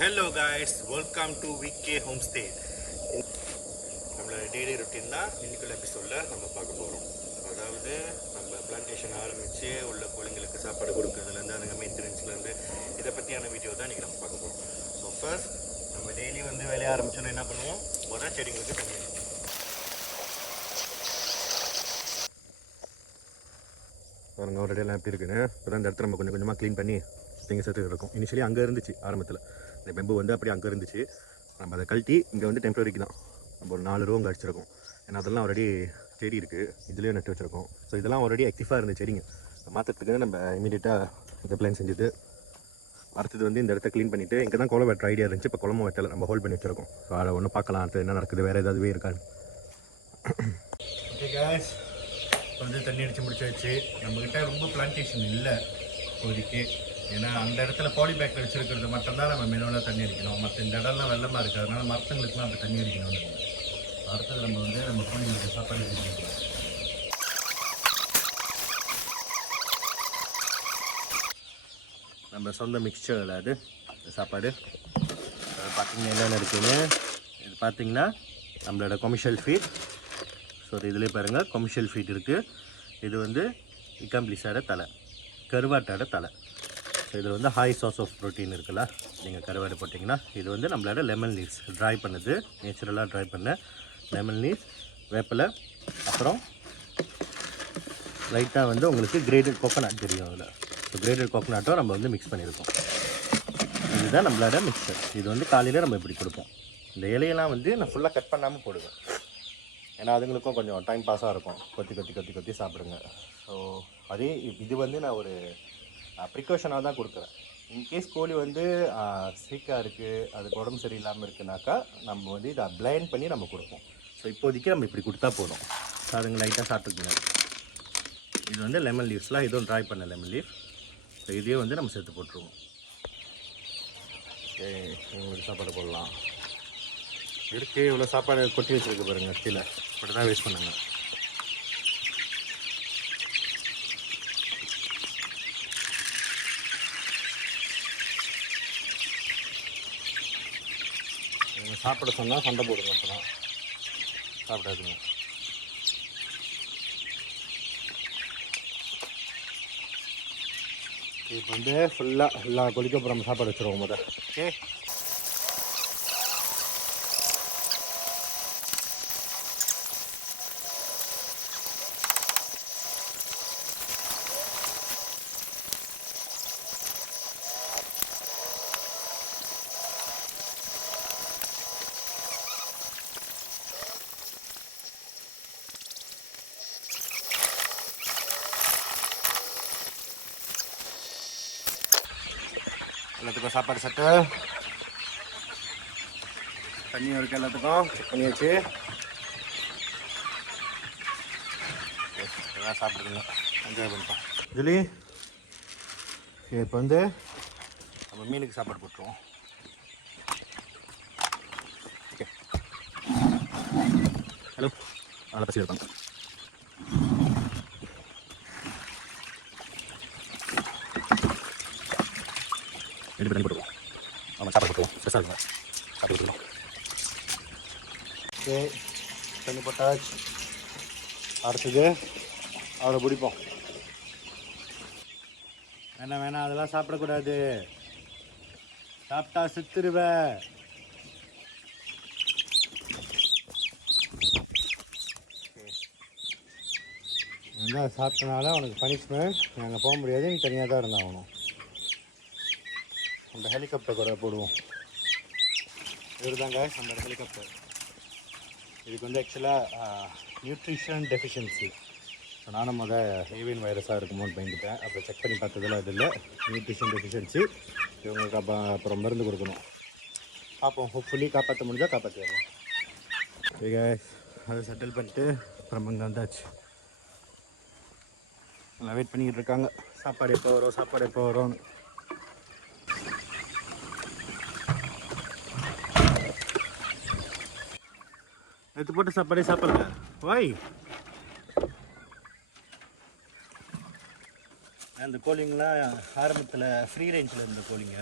Hello guys, welcome to V K home stay. நம்மளோட daily routine தான் இன்னைக்குள்ள எபிசோடில் நம்ம பார்க்க போகிறோம். அதாவது நம்ம பிளான்டேஷன் ஆரம்பித்து உள்ள கோழிங்களுக்கு சாப்பாடு கொடுக்குறதுலேருந்து அதுங்க மெயின்டெனன்ஸ்லேருந்து இதை பற்றியான வீடியோ தான் இன்றைக்கி நம்ம பார்க்க போகிறோம். ஸோ ஃபர்ஸ்ட் நம்ம டெய்லி வேலையை ஆரம்பிச்சோன்னா என்ன பண்ணுவோம், முதல் செடிங்களுக்கு தண்ணி அடிப்போம். பாருங்க ஒரு இடையெல்லாம் எப்படி இருக்குன்னு. இப்போ இந்த இடத்துல நம்ம கொஞ்சம் கொஞ்சமாக க்ளீன் பண்ணி நீங்கள் சேர்த்து இருக்கும். இனிஷியலி அங்கே இருந்துச்சு ஆரம்பத்தில் இந்த பெம்பு அப்படி அங்கே இருந்துச்சு. நம்ம அதை கழட்டி இங்கே டெம்பரரிக்கு தான் நம்ம ஒரு 4 ரூபா அங்கே அடிச்சிருக்கோம். ஏன்னா அதெல்லாம் ஆல்ரெடி செடி இருக்குது, இதுலேயே நட்டு வச்சுருக்கோம். ஸோ இதெல்லாம் ஆல்ரெடி ஆக்டிவாக இருந்த செடிங்க மாற்றத்துக்கு நம்ம இமீடியட்டாக இந்த பிளான் செஞ்சுட்டு அடுத்தது இந்த இடத்த க்ளீன் பண்ணிவிட்டு இங்கே தான் குளம் வெட்டுற ஐடியா இருந்துச்சு. இப்போ குளமும் வெட்டலை, நம்ம ஹோல்ட் பண்ணி வச்சுருக்கோம். ஸோ அதை ஒன்றும் பார்க்கலாம் அடுத்து என்ன நடக்குது, வேறு ஏதாவது இருக்காது. ஓகே கேஸ், தண்ணி அடித்து முடிச்சாச்சு. நம்மக்கிட்ட ரொம்ப பிளான்டேஷன் இல்லை இப்போதைக்கு. ஏன்னா அந்த இடத்துல பாலிபேக் வச்சுருக்கிறது மட்டும்தான் நம்ம மெனுவில் தண்ணி அடிக்கணும். மற்ற இந்த இடம்லாம் வெள்ளமாக இருக்குது, அதனால் மரத்துங்களுக்குலாம் அப்படி தண்ணி அடிக்கணும். அடுத்தது நம்ம கோழிங்களுக்கு சாப்பாடு அடிக்கணும். நம்ம சொந்த மிக்சரில் அது சாப்பாடு பார்த்திங்கன்னா என்னென்ன இருக்குன்னு இது பார்த்திங்கன்னா நம்மளோட கொமர்ஷியல் ஃபீட். ஸோ இதிலே பாருங்கள் கொமர்ஷியல் ஃபீட் இருக்குது. இது இக்கம்பிளிஸோட தலை, கருவாட்டோட தலை. ஸோ இதில் ஹை சோர்ஸ் ஆஃப் ப்ரோட்டீன் இருக்குல்ல, நீங்கள் கருவாடு போட்டிங்கன்னா இது நம்மளோட லெமன் லீவ்ஸ் ட்ரை பண்ணுது, நேச்சுரலாக ட்ரை பண்ண லெமன் லீவ்ஸ், வேப்பிலை, அப்புறம் லைட்டாக உங்களுக்கு கிரேடட் கோகோனட் தெரியும் அதில். ஸோ கிரேடட் கோகோனட்டும் நம்ம மிக்ஸ் பண்ணியிருக்கோம். இதுதான் நம்மளோட மிக்சர். இது காலையில் நம்ம இப்படி கொடுப்போம். இந்த இலையெல்லாம் நான் ஃபுல்லாக கட் பண்ணாமல் போடுவேன். ஏன்னா அதுங்களுக்கும் கொஞ்சம் டைம் பாஸாக இருக்கும், கொத்தி கொத்தி கொத்தி கொத்தி சாப்பிடுங்க. ஸோ அதே இது நான் ஒரு ப்ரிகாஷனாக தான் கொடுக்குறேன். இன்கேஸ் கோழி சீக்காக இருக்குது, அதுக்கு உடம்பு சரியில்லாமல் இருக்குனாக்கா நம்ம இதை பிளைண்ட் பண்ணி நம்ம கொடுப்போம். ஸோ இப்போதைக்கு நம்ம இப்படி கொடுத்தா போதும். ஸோ அதுங்க லைட்டாக சாப்பிட்டுக்குங்க. இது லெமன் லீவ்ஸ்லாம் இதுவும் ட்ரை பண்ண லெமன் லீவ். ஸோ இதையே நம்ம சேர்த்து போட்டுருவோம். ஓகே, உங்களுக்கு சாப்பாடு போடலாம். இருக்கு இவ்வளோ சாப்பாடு கொட்டி வச்சுருக்கு பாருங்கள் கீழே, இப்படி தான் வேஸ்ட் பண்ணுங்க. சாப்பிட சொன்னால் சண்டை போடுங்க, அப்போ தான் சாப்பிடாதுங்க. இப்போ ஃபுல்லாக எல்லா கொலிக்கு அப்புறம் நம்ம சாப்பாடு வச்சுருவோம் முதல். ஓகே, எல்லாத்துக்கும் சாப்பாடு சட்டு தண்ணியும் இருக்குது, எல்லாத்துக்கும் செக் பண்ணியாச்சு. எல்லாம் சாப்பிடுங்க, என்ஜாய் பண்ணிப்போம். இதுலேயே இப்போ நம்ம மீனுக்கு சாப்பாடு போட்டுருவோம். ஓகே, ஹலோ, நல்லா பசி இருப்பாங்க. ரெண்டு பேர் தண்ணி போட்டுருவோம். ஆமாம், சாப்பாடு போட்டுருவோம். ஃப்ரெஷ்ஷாக இருக்குங்க, சாப்பிட்டு கொடுத்துருவோம். ஓகே, தண்ணி போட்டாச்சு. அடுத்தது அவரை பிடிப்போம். வேணாம் அதெல்லாம் சாப்பிடக்கூடாது, சாப்பிட்டா செத்துருவேன். சாப்பிட்டனால உனக்கு பனிஷ்மெண்ட், நாங்கள் போக முடியாது, நீ தனியாக தான் இருந்தாகணும். அந்த ஹெலிகாப்டர் கூட போடுவோம். இதுதாங்க நம்ம ஹெலிகாப்டர். இதுக்கு ஆக்சுவலாக நியூட்ரிஷன் டெஃபிஷியன்சி. ஸோ நானும் ஏவியன் வைரஸாக இருக்குமோன்னு பயந்துட்டேன். அப்புறம் செக் பண்ணி பார்த்ததில் அது இல்லை, நியூட்ரிஷன் டெஃபிஷியன்சி. இவங்களுக்கு அப்புறம் மருந்து கொடுக்கணும். பார்ப்போம், ஹோப்ஃபுல்லி காப்பாற்ற முடிஞ்சால் காப்பாற்றிடலாம். ஓகே, அதை செட்டில் பண்ணிட்டு அப்புறம் அங்கே வந்தாச்சு. நல்லா வெயிட் பண்ணிக்கிட்டு இருக்காங்க, சாப்பாடு எப்போ வரும்னு. எடுத்து போட்டு சாப்பாடே சாப்பிடல. வாய் அந்த கோழிங்கெலாம் ஆரம்பத்தில் ஃப்ரீ ரேஞ்சில் இருந்த கோழிங்க.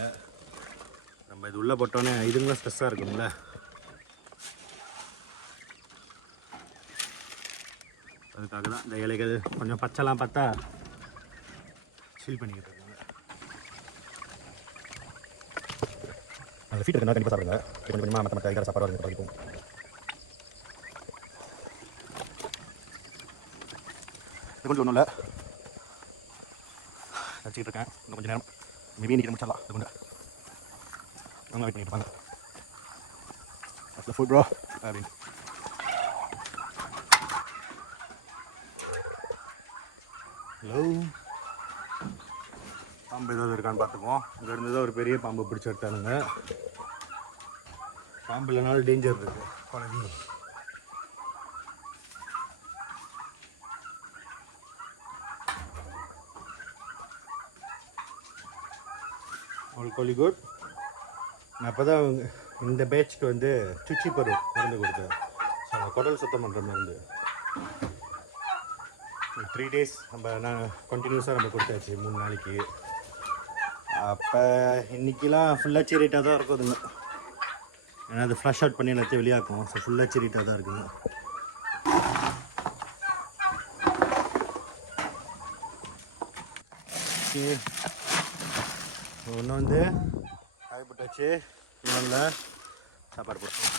நம்ம இது உள்ளே போட்டோன்னே இதுங்களும் ஸ்ட்ரெஸ்ஸாக இருக்குங்கள, அதுக்காக தான் இந்த இலைகள் கொஞ்சம் பச்சைலாம் பார்த்தா சீல் பண்ணிக்கிட்டு இருக்காங்க. அந்த ஃபீட் இருக்குன்னா கண்டிப்பாக சாப்பிடுங்க. கொஞ்சம் கொஞ்சமாக மற்ற மற்ற சாப்பாடு வந்து படிப்போம். இது கொஞ்சம் ஒன்றும் இல்லை, வச்சுக்கிட்டு இருக்கேன். இன்னும் கொஞ்சம் நேரம் மேபி இன்றைக்கி முடிச்சிடலாம். இது கொஞ்சம் அவங்க வெயிட் பண்ணிட்டு இருப்பாங்க. ஃபுட் ப்ரோ அப்படின்னு. ஹலோ, பாம்பு ஏதாவது இருக்கான்னு பார்த்துக்குவோம். இங்கே இருந்து தான் ஒரு பெரிய பாம்பு பிடிச்சி எடுத்தானுங்க. பாம்பு இல்லைனாலும் டேஞ்சர் இருக்குது குழந்தை. All good. நான் அப்போ தான் இந்த பேட்ச்க்கு வந்து சுச்சி பரு மருந்து கொடுத்தேன். ஸோ குடல் சுத்தம் பண்ணுற மருந்து 3 days நான் கண்டினியூஸாக நம்ம கொடுத்தாச்சு, 3 நாளைக்கு. அப்போ இன்றைக்கெலாம் ஃபுல்லாக சீரிட்டாக தான் இருக்குதுங்க. ஏன்னா அது ஃப்ளஷ் அவுட் பண்ணி எல்லாத்தையும் வெளியாக்கும். ஸோ ஃபுல்லாக சீரிட்டாக தான் இருக்குங்க. ஒன்று வந்து காய் போட்டாச்சு, இன்னொன்று சாப்பாடு போட்டோம்.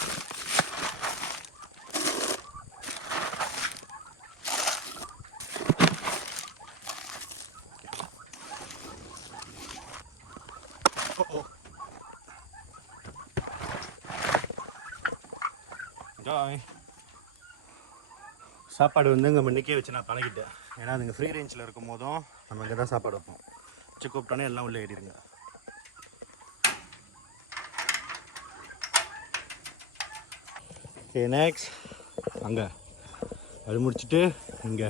சாப்பாடு வந்து இங்கே முன்னைக்கே வச்சு நான் பழகிட்டேன். ஏன்னா அதுங்க ஃப்ரீ ரேஞ்சில் இருக்கும் போதும் நம்ம இங்கே தான் சாப்பாடு வைப்போம். வச்சு கூப்பிட்டோன்னே எல்லாம் உள்ளே ஏறிடுங்க. ஓகே, நெக்ஸ்ட் அங்கே அது முடிச்சுட்டு இங்கே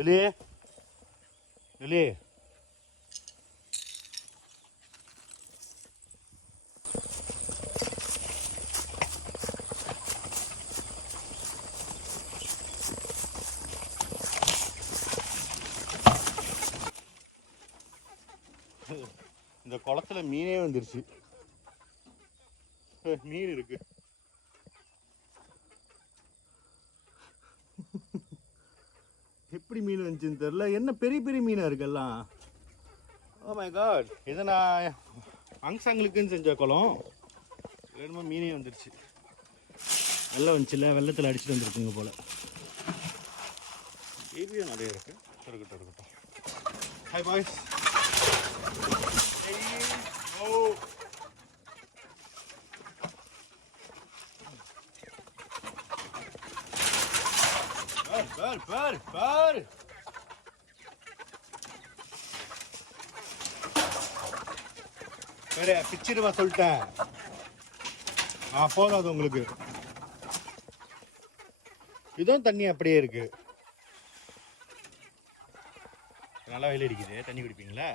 வெளியே வெளியே இந்த குளத்துல மீனே வந்துருச்சு. மீன் இருக்கு. எப்படி மீன் வந்துச்சுன்னு தெரியல. என்ன பெரிய பெரிய மீனாக இருக்குல்லாம். ஓ மை காட், இதை நான் அங்சாங்களுக்குன்னு செஞ்ச குளம். வேணுமா மீனே வந்துருச்சு. வெள்ளம் வந்துச்சுல, வெள்ளத்தில் அடிச்சுட்டு வந்துருக்குங்க போல். ஏபியும் நிறைய இருக்கு. இருக்கட்டும் இருக்கட்டும். Hi boys. பார் வேற பிச்சிருவா சொல்லிட்டேன். போதும் அது உங்களுக்கு. இதுவும் தண்ணி அப்படியே இருக்கு. நல்லா வெயில் அடிக்குது. தண்ணி குடிப்பீங்களா?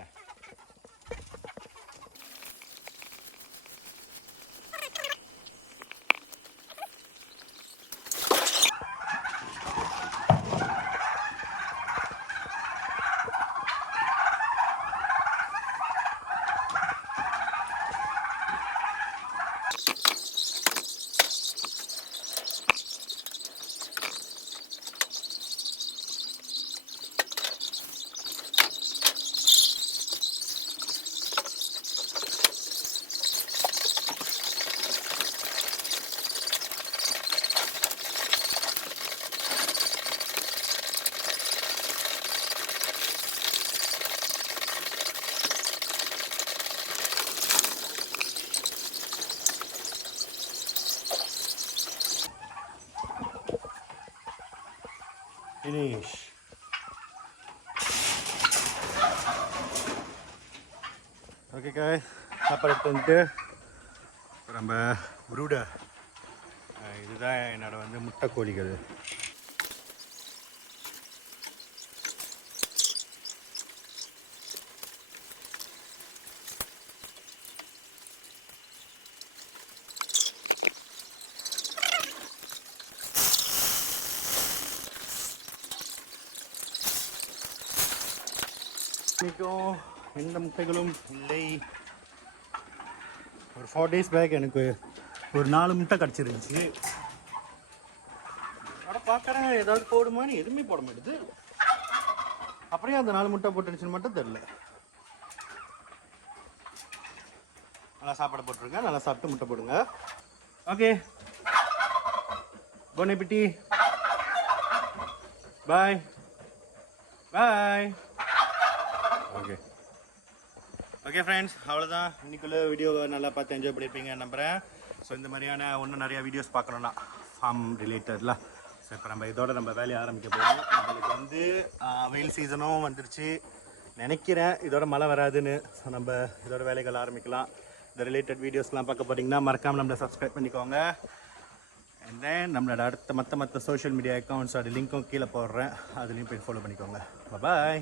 Finish. ஓகே guys, சாப்பாடு எடுத்து வந்துட்டு நம்ம ப்ரூடர், இதுதான் என்னோட வந்து முட்டை கோழிகள். இன்றைக்கும் எந்த முட்டைகளும் இல்லை. ஒரு 4 days பேக் எனக்கு ஒரு 4 முட்டை கிடச்சிருந்துச்சு. ஆனால் பார்க்குறேன் ஏதாவது போடுமான்னு எதுவுமே போட மாட்டேது. அப்படியே அந்த 4 முட்டை போட்டுருச்சுன்னு மட்டும் தெரில. நல்லா சாப்பாடு போட்டுருங்க, நல்லா சாப்பிட்டு முட்டை போடுங்க. ஓகே, போன் அப்பிட்டி, பாய் பாய். ஓகே ஓகே ஃப்ரெண்ட்ஸ், அவ்வளோதான். இன்றைக்குள்ள வீடியோ நல்லா பார்த்து என்ஜாய் பண்ணியிருப்பீங்கன்னு நம்புகிறேன். ஸோ இந்த மாதிரியான இன்னும் நிறையா வீடியோஸ் பார்க்குறோன்னா ஃபார்ம் ரிலேட்டடில். ஸோ இப்போ நம்ம இதோட நம்ம வேலையை ஆரம்பிக்க போகிறோம். நம்மளுக்கு வந்து வெயில் சீசனும் வந்துருச்சு நினைக்கிறேன். இதோட மழை வராதுன்னு. ஸோ நம்ம இதோட வேலைகள் ஆரம்பிக்கலாம். இந்த ரிலேட்டட் வீடியோஸ்லாம் பார்க்க போட்டிங்கன்னா மறக்காமல் நம்மளை சப்ஸ்கிரைப் பண்ணிக்கோங்க. அண்ட் தென் நம்மளோட அடுத்த மற்ற சோஷியல் மீடியா அக்கௌண்ட்ஸோட லிங்க்கும் கீழே போடுறேன், அதுலேயும் போய் ஃபாலோ பண்ணிக்கோங்க. பாய்.